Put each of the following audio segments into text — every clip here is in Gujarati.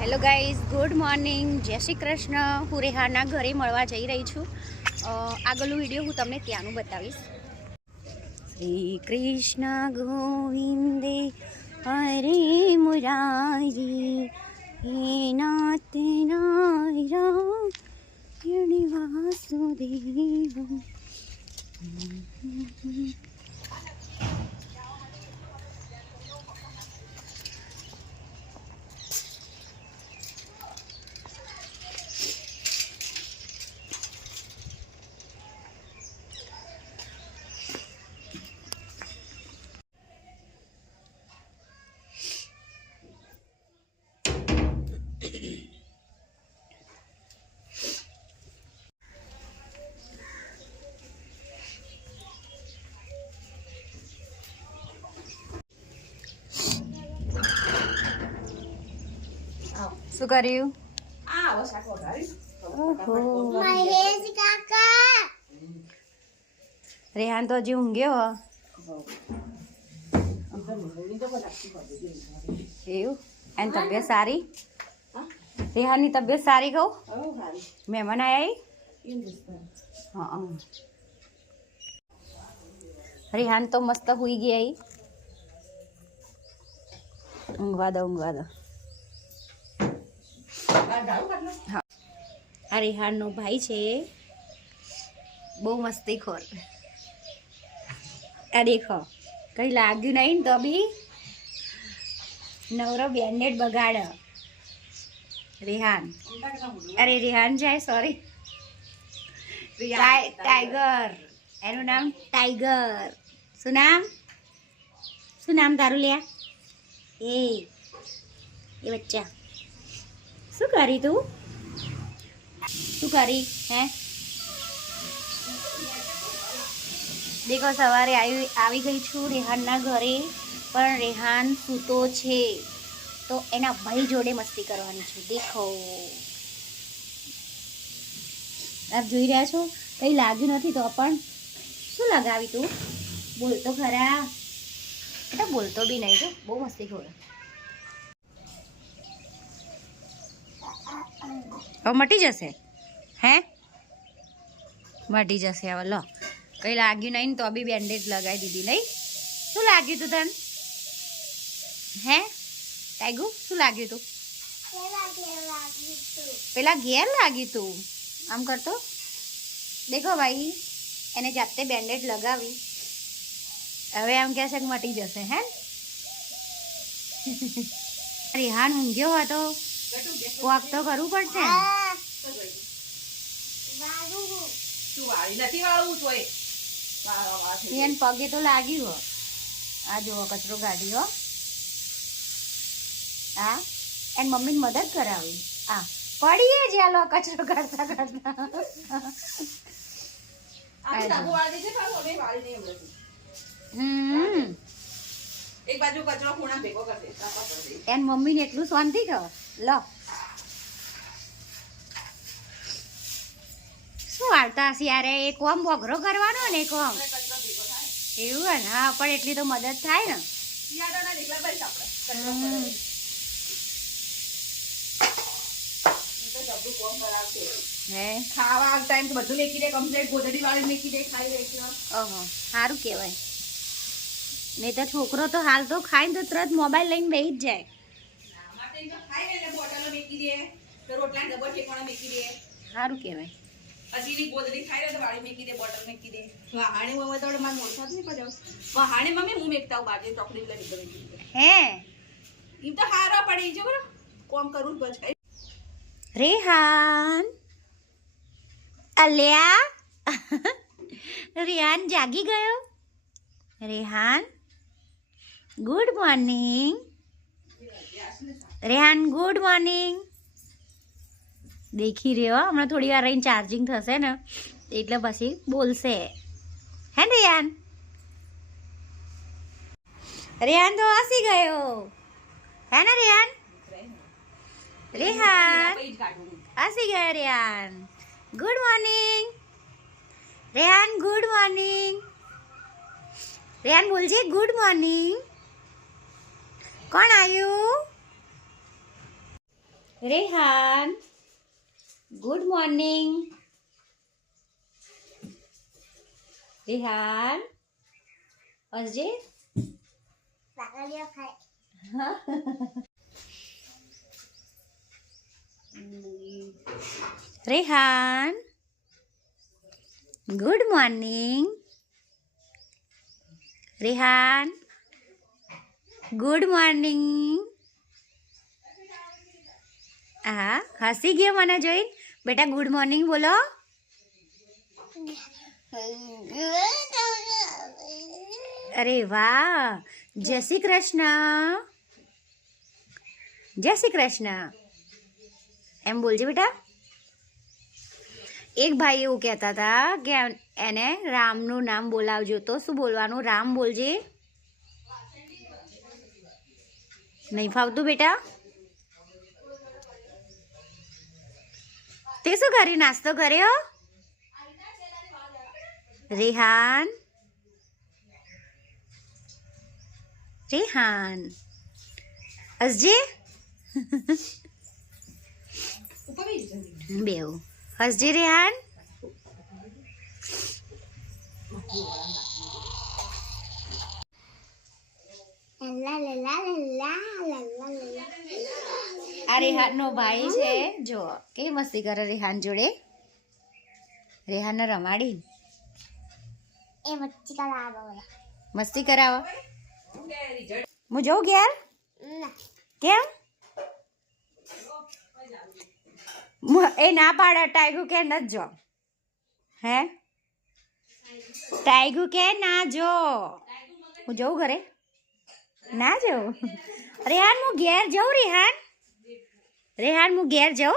હેલો ગાઈઝ, ગુડ મોર્નિંગ, જય શ્રી કૃષ્ણ. હું રેહાના ઘરે મળવા જઈ રહી છું. આગળનું વિડીયો હું તમને ત્યાંનું બતાવીશ. શ્રી કૃષ્ણ ગોવિંદે હરે મુરારી હે નાથ નારાયણ વાસુદેવ. શું કર્યું? રેહાન તો હજી ઊંઘ્યો. એવું? એની તબિયત સારી? રેહાનની તબિયત સારી કહું? મહેમાન આયા? હા. રેહાન તો મસ્ત હુઈ ગઈ. ઊંઘવા દો. હા, આ રેહાનનો ભાઈ છે, બહુ મસ્તીખોર. આ દેખો, કઈ લાગ્યું નહીં ને તો બી નવરો બેન્ડેડ બગાડ. રેહાન, અરે રેહાન જાય, સોરી, ટાઈગર. એનું નામ ટાઈગર. શું નામ તારું લ્યા? એ બચ્ચા, શું કરી તું? શું કરી હે? દેખો, સવારે આવી ગઈ છું રેહાનના ઘરે, પણ રેહાન સૂતો છે તો એના ભાઈ જોડે મસ્તી કરવાની છે. દેખો, આપ જોઈ રહ્યા છો, કંઈ લાગ્યું નથી તો પણ શું લગાવી તું? બોલતો ખરા. એટલે બોલતો બી નહીં, તો બહુ મસ્તી ખોરે. હવે મટી જશે. હે, મટી જશે હવે. લો, કંઈ લાગ્યું નહીં તો બી બેન્ડેજ લગાવી દીધી નહીં? શું લાગ્યું તું તને? હે ટાઈગુ, શું લાગ્યું તું? પેલા ઘેર લાગ્યું તું. આમ કરતો દેખો ભાઈ, એને જાતે બેન્ડેજ લગાવી. હવે એમ કહે છે કે મટી જશે. હે, રેહાન ઊંઘ્યો હતો, વોક તો કરવું પડશે. એને પગે તો લાગ્યું. આ જુઓ, કચરો કાઢ્યો. હા, એની મમ્મીને મદદ કરાવી. આ પડીએ જ્યાં લો કચરો કાઢતા. એક બાજુ કચરો ખૂણા ભેગો કરી દે. એન મમ્મીને એટલું શાંતિ થયો. લો, શું વાળતા હશે યાર? એક ઓમ બોગરો કરવાનો ને એક ઓમ એવું હોય ને. હા, પણ એટલી તો મદદ થાય ને. હે, ખાવા આવતા એમ તો બધું મેકી દે, કમ્પ્લેટ ગોદડી વાળી મેકી દે, ખાઈ લે. ઓહો, સારું કહેવાય. નહીં તો છોકરો તો હાલ તો ખાઈને તો તરત મોબાઈલ લઈને બેસી જ જાય. બોટલો મેકી દે, રોટલા ડબલ ઠેકાણા મેકી દે. સારું કહેવાય. હજી ગોદડી ખાઈ લે તો વાળી મેકી દે, બોટલ મેકી દે. વહાણી મમ્મી તો મારે મોટા નહીં પડ્યો. વહાણી મમ્મી હું મેકતા હું બાજુ ચોકડી લઈ. હે, એમ તો હારા પડી જો, કોમ કરવું જ બસ. રેહાન, અલ્યા, રેહાન જાગી ગયો. Rehan, good morning. Rehan, good morning. દેખી રહ્યો, હમણાં થોડી વાર રહીને ચાર્જિંગ થશે ને એટલે પછી બોલશે. હે ને રેહાન? રેહાન તો હસી ગયો. હે ને રેહાન? રેહાન હસી ગયો. Rehan, good morning. Rehan, good morning. Rehan બોલજે ગુડ મોર્નિંગ. કોણ આવ્યું? Rehan good morning. Rehan Ajay Rehan good morning. Rehan good morning. હા હસી ગયો મને જોઈને. બેટા ગુડ મોર્નિંગ બોલો. અરે વાહ. જય શ્રી કૃષ્ણ. જય શ્રી કૃષ્ણ એમ બોલજે બેટા. એક ભાઈ એવું કહેતા હતા કે એને રામનું નામ બોલાવજો. તો શું બોલવાનું? રામ બોલજે. નહીં ફાવતું બેટા? તે શું કરી નાસ્તો કર્યો? રેહાન રેહાન હસજે. બેવ હસજે રેહાન. આ રેહાન નો ભાઈ છે. જો કેવી મસ્તી કરે રેહાન જોડે. રેહાન ને રમાડી મસ્તી કરાવો. હું જઉં ઘેર? કેમ? એ ના પાડે. ટાઈગુ કે નથી જો. હે ટાઈગુ કે ના જો. હું જઉં ઘરે? ના જવું. રેહાન હું ઘેર જઉં. રેહાન રેહાન હું ઘેર જઉં.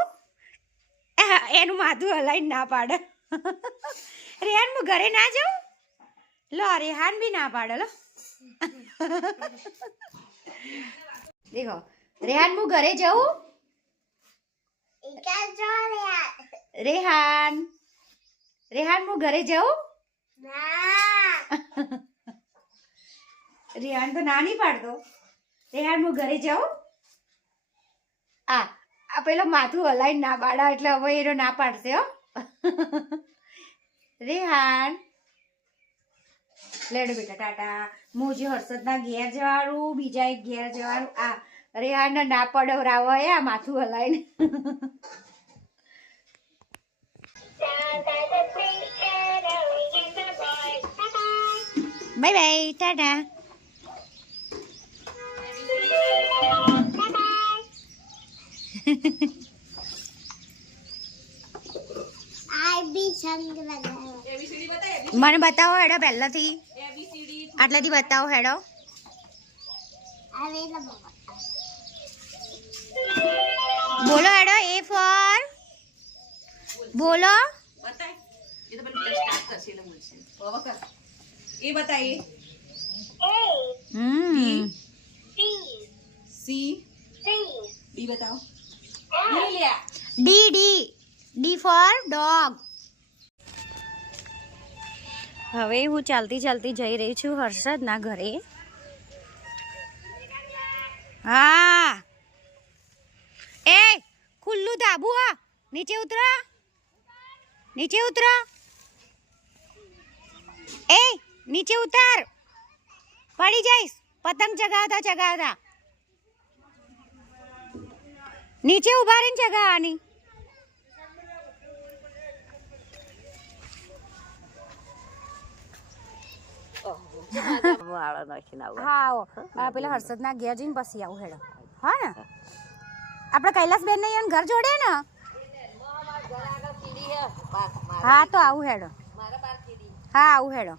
એનું માથું હલાઈને ના પાડે. રેહાન હું ઘરે ના જાઉં. લો રેહાન બી ના પાડે. લો દેખો રેહાન હું ઘરે જાઉં. રેહાન રેહાન હું ઘરે જાઉં. રેહાન તો ના નહીં પાડતો. રેહાન હું ઘરે જાઉં. આ પેલો માથું હલાઈને ના પાડા એટલે હવે એનો ના પાડશે. હો રેહાન લેડો બેટા ટાટા. હું જે હર્ષદના ઘેર જવાનું, બીજા એક ઘેર જવાનું. આ રેહાન ના પડવરાવો આ માથું હલાઈને. Bye bye Tata. મને બતાવો હેડો પહેલાથી. આટલાથી બતાવો હેડો. બોલો હેડો. એ ફોર બોલો. એ બતાઈએ. સી ડી બતાવો. D D D four dog. હવે હું ચાલતી ચાલતી જઈ રહી છું હર્ષદના ઘરે. હા એ ખુલ્લું ધાબુ. આ નીચે ઉતરો. નીચે ઉતરો. એ નીચે ઉતાર. પડી જઈશ પતંગ ચગાવતા ચગાવતા. નીચે ઉભા રહીને ચગાવવાની. હા પેલા હર્ષદના ઘેર જઈને પછી આવું હેડો. હા ને આપણે કૈલાસબેન ને ઘર જોડે ને. હા તો આવું હેડો. હા આવું હેડો.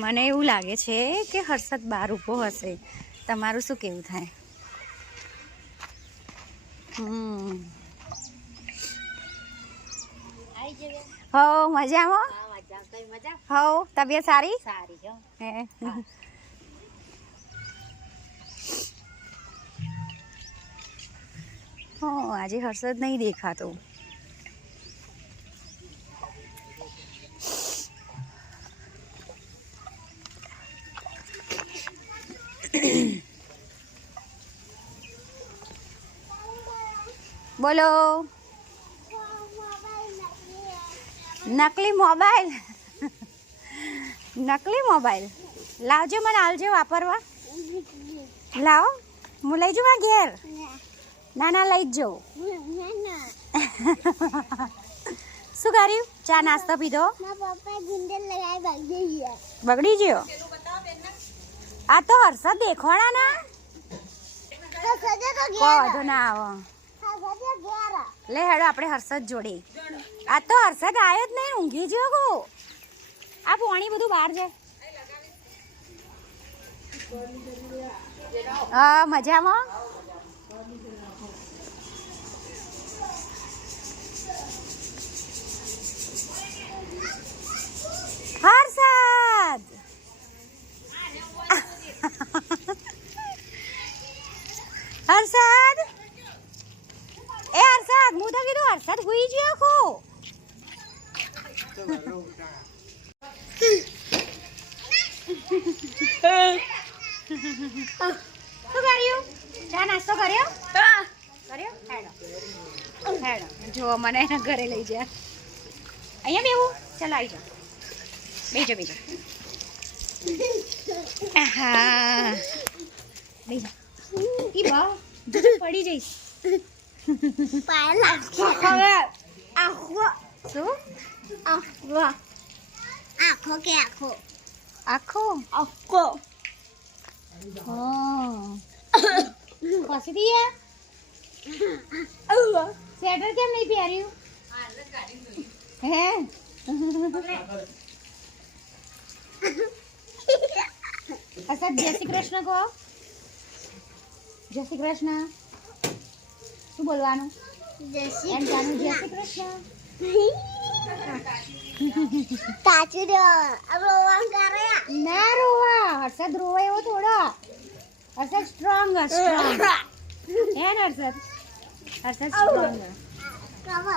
મને એવું લાગે છે કે હર્ષદ બહાર ઊભો હશે. તમારું શું કેવું થાય? હો મજામાં? હવ તબિયત સારી સારી જો હે હો આજે હર્ષદ નહીં દેખાતો બોલો નકલી મોબાઈલ નકલી મોબાઈલ લાવજો મને આલજો વાપરવા લાવો હું લઈ જઉં આ ઘેર ના ના લઈ જ જાઉં શું કર્યું ચા નાસ્તો પીધો બગડી ગયો આ તો હર્ષદ દેખવાના ના વાંધો ના આવો લે હેડો આપણે હર્ષદ જોડે આ તો હર્ષદ આવ્યો જ નહીં ઊંઘી ગયો આ પાણી બધું બહાર જાય હા મજામાં હર્ષદ હર્ષદ એ હર્ષદ હું તો કીધું હર્ષદ હુઈ ગયો ખો શું કર્યું ચા નાસ્તો કર્યો કર્યો હેડો હેડો જો મને એના ઘરે લઈ જા અહીંયા બેવું ચાલ આવી જા બેજો બેજો હા બેજા ઈ બા પડી જઈશ આખો શું આખો કે આખો આખો આખો પછી દીએ સ્વેટર કેમ નહીં પહેર્યું હે અસદ જય શ્રી કૃષ્ણ કહો જય શ્રી કૃષ્ણ શું બોલવાનું એમ જાનું જય શ્રી કૃષ્ણ ના રોવા હર્ષદ રોવા એવો થોડો હર્ષદ સ્ટ્રોંગ હે હર્ષદ હર્ષદ સ્ટ્રોંગ